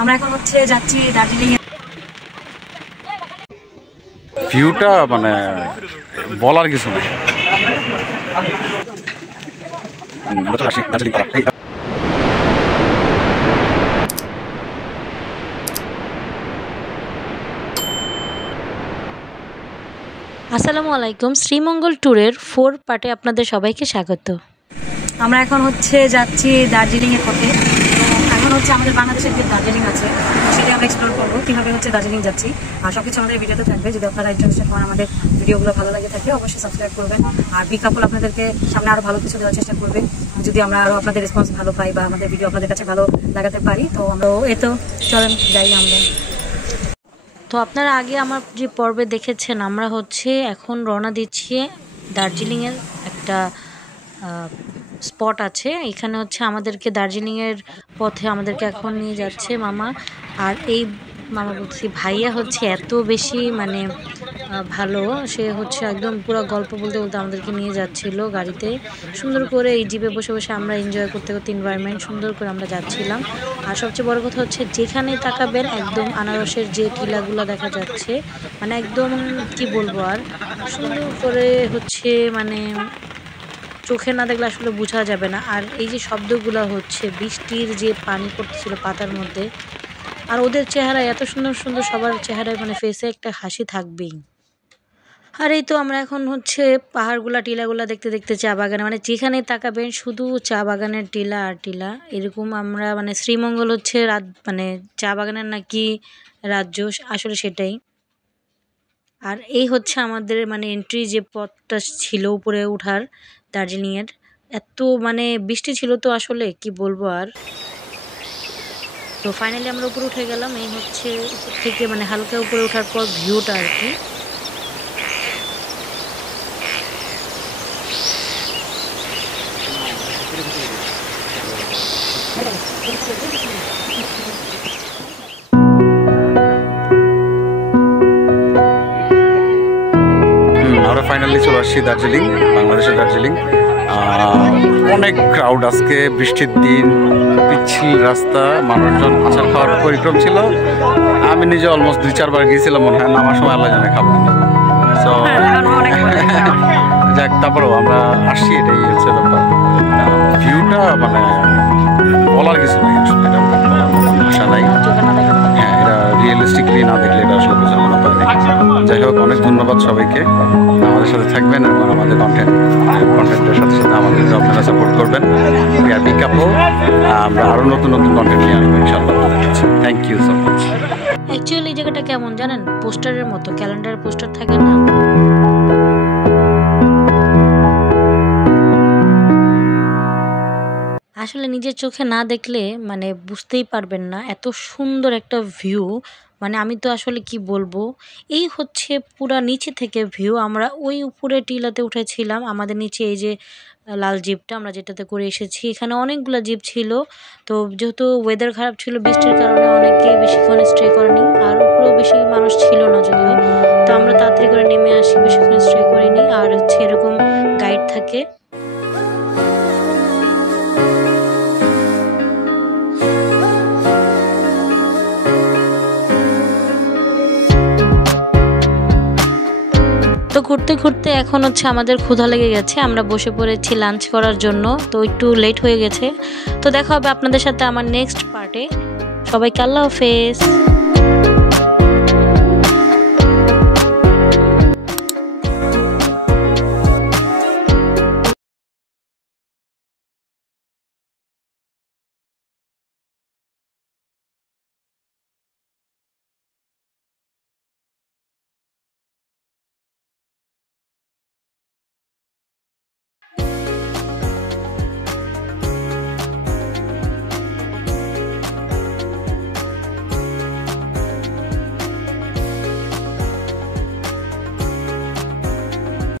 আমরা এখন হচ্ছে যাচ্ছি দার্জিলিং এ। ভিউটা মানে বলার কিছু নাই। আসসালামু আলাইকুম, শ্রীমঙ্গল ট্যুরের 4 পার্টে আপনাদের সবাইকে স্বাগত। আমরা এখন হচ্ছে যাচ্ছি দার্জিলিং এর পথে। এখন হচ্ছে আমাদের বাংলাদেশের যে দার্জিলিং আছে সেটা আমরা এক্সপ্লোর করবো, কিভাবে হচ্ছে দার্জিলিং যাচ্ছি। আর সবকিছু আমাদের ভিডিওতে থাকবে। যদি আপনারা ইন্টারেস্টেড হন, আমাদের ভিডিওগুলো ভালো লাগে থাকে, অবশ্যই সাবস্ক্রাইব করবেন। আর বিগ কাপল আপনাদেরকে সামনে আরো ভালো কিছু দেওয়ার চেষ্টা করবে। যদি আমরা আরো আপনাদের রেসপন্স ভালো পাই বা আমাদের ভিডিও আপনাদের কাছে ভালো লাগাতে পারি, তো আমরা তো চলেন যাই আমরা। তো আপনারা আগে আমার যে পর্বে দেখেছেন, আমরা হচ্ছে এখন রওনা দিচ্ছি দার্জিলিংয়ের একটা স্পট আছে। এখানে হচ্ছে আমাদেরকে দার্জিলিংয়ের পথে আমাদেরকে এখন নিয়ে যাচ্ছে মামা। আর এই মামা বলছি ভাইয়া হচ্ছে এত বেশি মানে ভালো, সে হচ্ছে একদম পুরো গল্প বলতে বলতে আমাদেরকে নিয়ে যাচ্ছিল গাড়িতে। সুন্দর করে এই জিপে বসে বসে আমরা এনজয় করতে করতে এনভায়রনমেন্ট সুন্দর করে আমরা যাচ্ছিলাম। আর সবচেয়ে বড় কথা হচ্ছে যেখানে তাকাবেন একদম আনারসের যে টিলাগুলো দেখা যাচ্ছে, মানে একদম কি বলবো আর সুন্দর করে হচ্ছে, মানে চোখে না দেখলে আসলে বোঝা যাবে না। আর এই যে শব্দগুলো হচ্ছে বৃষ্টির যে পানি পড়তেছিল পাতার মধ্যে, আর ওদের চেহারা এত সুন্দর সুন্দর, সবার চেহারায় মানে ফেসে একটা হাসি থাকবেই। আর এই তো আমরা এখন হচ্ছে পাহাড়গুলা টিলাগুলা দেখতে দেখতে চা বাগানে, মানে যেখানে তাকাবেন শুধু চা বাগানের টিলা আর টিলা এরকম। আমরা মানে শ্রীমঙ্গল হচ্ছে মানে চা বাগানের নাকি রাজ্য, আসলে সেটাই। আর এই হচ্ছে আমাদের মানে এন্ট্রি যে পথটা ছিল উপরে ওঠার দার্জিলিংয়ের। এত মানে বৃষ্টি ছিল তো আসলে কি বলবো আর। তো ফাইনালি আমরা উপরে উঠে গেলাম। এই হচ্ছে উপর থেকে মানে হালকা উপরে ওঠার পর ভিউটা আর কি। আমরা ফাইনালি চলে আসছি দার্জিলিং, বাংলাদেশের দার্জিলিং। অনেক ক্রাউড আজকে, বৃষ্টির দিন, পিচ্ছিল রাস্তা, মানুষজন আচার খাওয়ার পরিক্রম ছিল। আমি নিজে অলমোস্ট 2-4 বার গিয়েছিলাম মনে হয়, নামার সময় আল্লাহ জানে খাবো। সো যাক, তারপরেও আমরা আসছি, এটাই হচ্ছে ব্যাপার। ভিউটা মানে বলার কিছু নাই, আসলে এটা ভাষা নাই। হ্যাঁ, এটা রিয়েলিস্টিকলি না দেখলে এটা আসলে বোঝার কোনো ব্যাপার নেই। যাই হোক, অনেক ধন্যবাদ সবাইকে, আমাদের সাথে থাকবেন এবং আমাদের কন্টেন্টের সাথে সাথে আমাদেরকে আপনারা সাপোর্ট করবেন। বিগ কাপল, আমরা আরও নতুন নতুন কন্টেন্ট নিয়ে আসবো ইনশাআল্লাহ। Thank you so much. Actually এই জায়গাটা কেমন জানেন, পোস্টারের মতো, ক্যালেন্ডার পোস্টার থাকে না। আসলে নিজের চোখে না দেখলে মানে বুঝতেই পারবেন না এত সুন্দর একটা ভিউ। মানে আমি তো আসলে কি বলবো, এই হচ্ছে পুরা নিচে থেকে ভিউ। আমরা ওই উপরে টিলাতে উঠেছিলাম, আমাদের নিচে এই যে লাল জিপটা আমরা যেটাতে করে এসেছি, এখানে অনেকগুলো জিপ ছিল। তো যেহেতু ওয়েদার খারাপ ছিল, বৃষ্টির কারণে অনেকে বেশিক্ষণ স্টে করেনি, আর উপরেও বেশি মানুষ ছিল না যদিও। তো আমরা তাড়াতাড়ি করে নেমে আসি, বেশিক্ষণ স্টে করিনি। আর হচ্ছে এরকম গাইড থাকে। তো ঘুরতে ঘুরতে এখন হচ্ছে আমাদের ক্ষুধা লেগে গেছে, আমরা বসে পড়েছি লাঞ্চ করার জন্য। তো একটু লেট হয়ে গেছে। তো দেখা হবে আপনাদের সাথে আমার নেক্সট পার্টে। সবাইকে আল্লাহ হাফেজ।